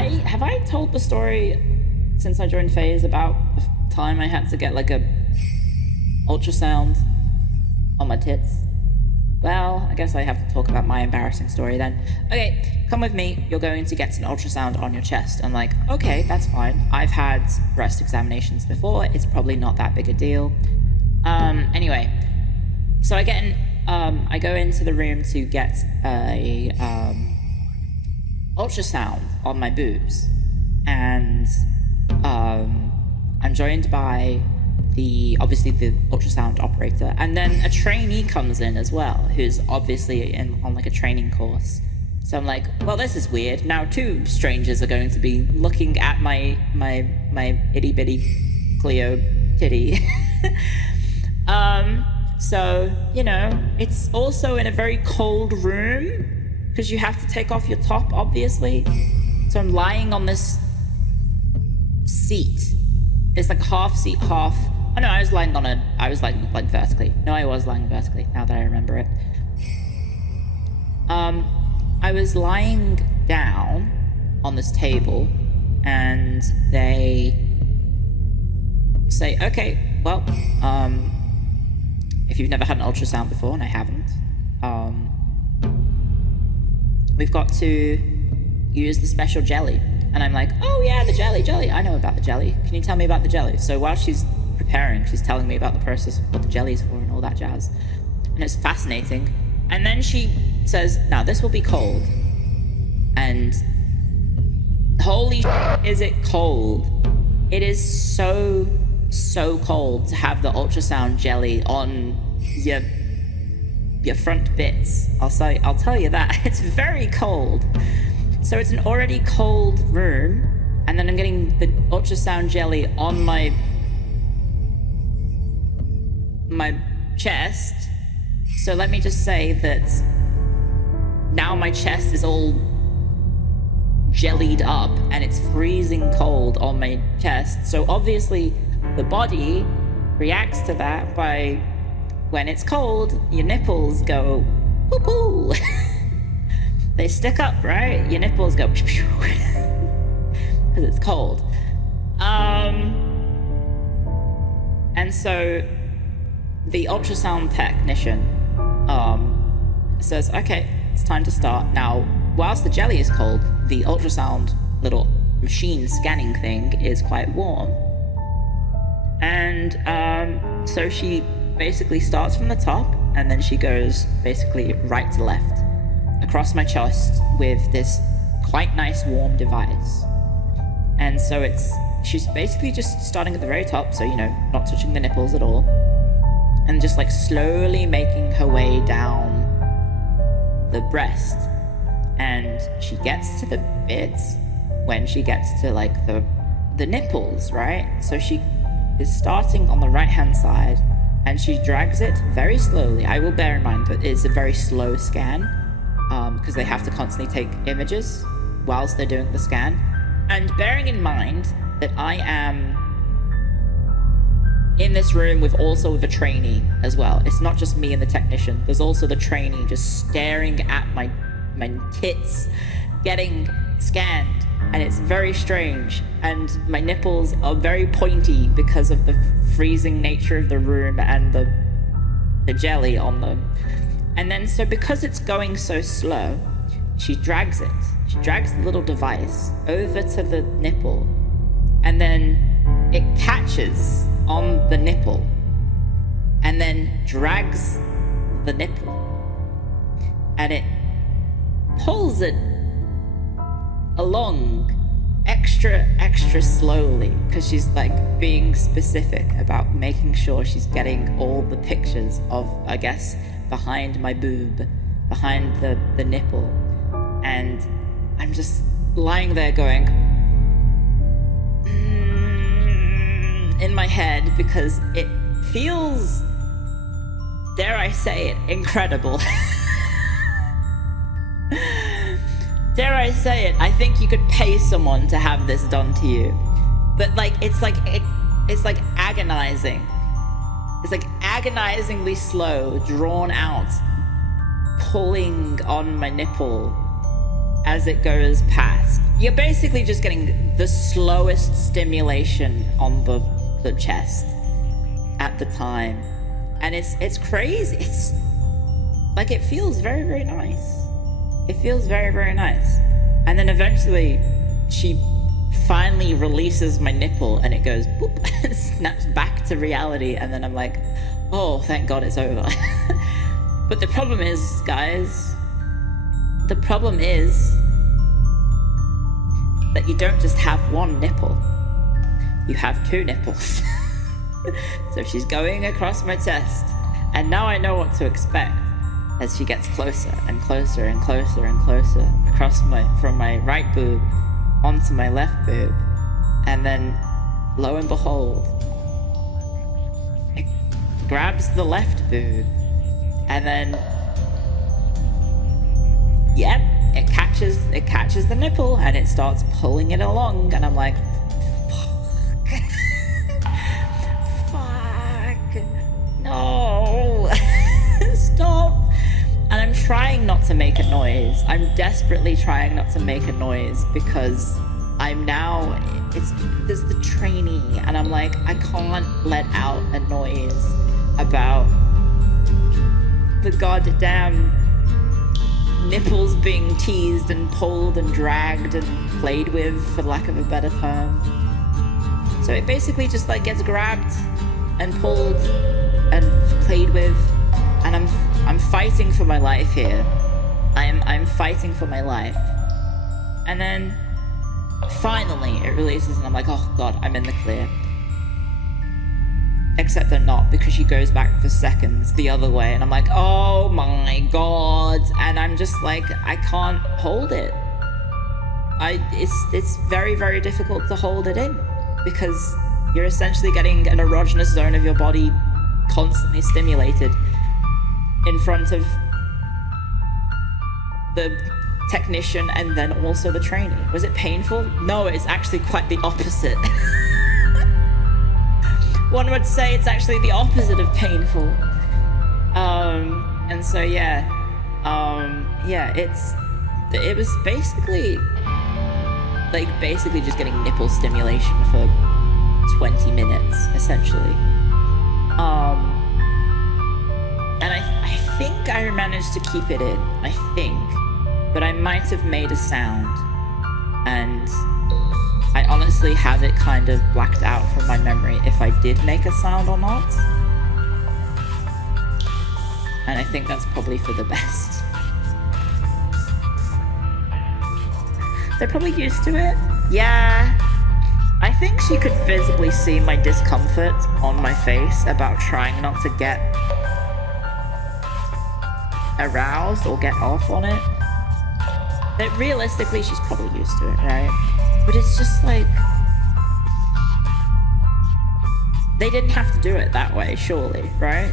Have I told the story since I joined Phase about the time I had to get like a ultrasound on my tits? Well, I guess I have to talk about my embarrassing story then. Okay, come with me. You're going to get an ultrasound on your chest. I'm like, okay, that's fine. I've had breast examinations before. It's probably not that big a deal. Anyway, so I go into the room to get a ultrasound on my boobs, and I'm joined by obviously the ultrasound operator, and then a trainee comes in as well, who's obviously on like a training course. So I'm like, well, this is weird. Now 2 strangers are going to be looking at my itty bitty Clio titty. So, you know, it's also in a very cold room because you have to take off your top, obviously. So I'm lying on this seat. It's like half seat, half. Oh no, I was lying vertically. No, I was lying vertically, now that I remember it. I was lying down on this table, and they say, okay, well, if you've never had an ultrasound before, and I haven't, we've got to use the special jelly. And I'm like, oh yeah, the jelly, I know about the jelly. Can you tell me about the jelly? So while she's preparing, she's telling me about the process of what the jelly is for and all that jazz. And it's fascinating. And then she says, now this will be cold. And holy shit, is it cold. It is so cold to have the ultrasound jelly on your front bits. I'll tell you that. It's very cold. So it's an already cold room, and then I'm getting the ultrasound jelly on my chest. So let me just say that now my chest is all jellied up and it's freezing cold on my chest. So obviously the body reacts to that by, when it's cold, your nipples go poo-poo. They stick up, right? Your nipples go because it's cold. And so the ultrasound technician says, okay, it's time to start. Now, whilst the jelly is cold, the ultrasound little machine scanning thing is quite warm. And so she basically starts from the top, and then she goes basically right to left across my chest with this quite nice warm device. And so she's basically just starting at the very top, so, you know, not touching the nipples at all, and just like slowly making her way down the breast. And she gets to the bits when she gets to like the nipples, right? So she is starting on the right hand side, and she drags it very slowly. I will bear in mind that it's a very slow scan, because they have to constantly take images whilst they're doing the scan. And bearing in mind that I am in this room with a trainee as well. It's not just me and the technician. There's also the trainee just staring at my tits getting scanned. And it's very strange. And my nipples are very pointy because of the freezing nature of the room and the jelly on them. And then, so because it's going so slow, she drags it. She drags the little device over to the nipple, and then it catches on the nipple, and then drags the nipple, and it pulls it along extra slowly, because she's like being specific about making sure she's getting all the pictures of, I guess, behind my boob, behind the nipple. And I'm just lying there going in my head, because it feels, dare I say it, incredible. Dare I say it, I think you could pay someone to have this done to you. But like it's like agonizing. It's like agonizingly slow, drawn out, pulling on my nipple as it goes past. you're basically just getting the slowest stimulation on the chest at the time. And it's crazy. It's like, it feels very, very nice. It feels very, very nice. And then eventually she finally releases my nipple and it goes boop and snaps back to reality. And then I'm like, oh, thank God it's over. But the problem is, guys, the problem is that you don't just have one nipple. You have two nipples. So she's going across my chest, and now I know what to expect as she gets closer and closer and closer and closer from my right boob onto my left boob. And then, lo and behold, it grabs the left boob, and then, yep, it catches the nipple and it starts pulling it along, and I'm like, fuck, no, stop. And I'm trying not to make a noise. I'm desperately trying not to make a noise because there's the trainee, and I'm like, I can't let out a noise about the goddamn nipples being teased and pulled and dragged and played with, for lack of a better term. So it basically just like gets grabbed and pulled and played with, and I'm fighting for my life here. I'm fighting for my life. And then finally it releases and I'm like, oh God, I'm in the clear. Except I'm not, because she goes back for seconds the other way, and I'm like, oh my God. And I'm just like, I can't hold it. It's very, very difficult to hold it in, because you're essentially getting an erogenous zone of your body constantly stimulated in front of the technician and then also the trainee. Was it painful? No, it's actually quite the opposite. One would say it's actually the opposite of painful. And so yeah, it was basically just getting nipple stimulation for 20 minutes, essentially. And I think I managed to keep it in, I think, but I might have made a sound, and I honestly have it kind of blacked out from my memory if I did make a sound or not. And I think that's probably for the best. They're probably used to it. Yeah. I think she could visibly see my discomfort on my face about trying not to get aroused or get off on it. But realistically, she's probably used to it, right? But it's just like, they didn't have to do it that way, surely, right?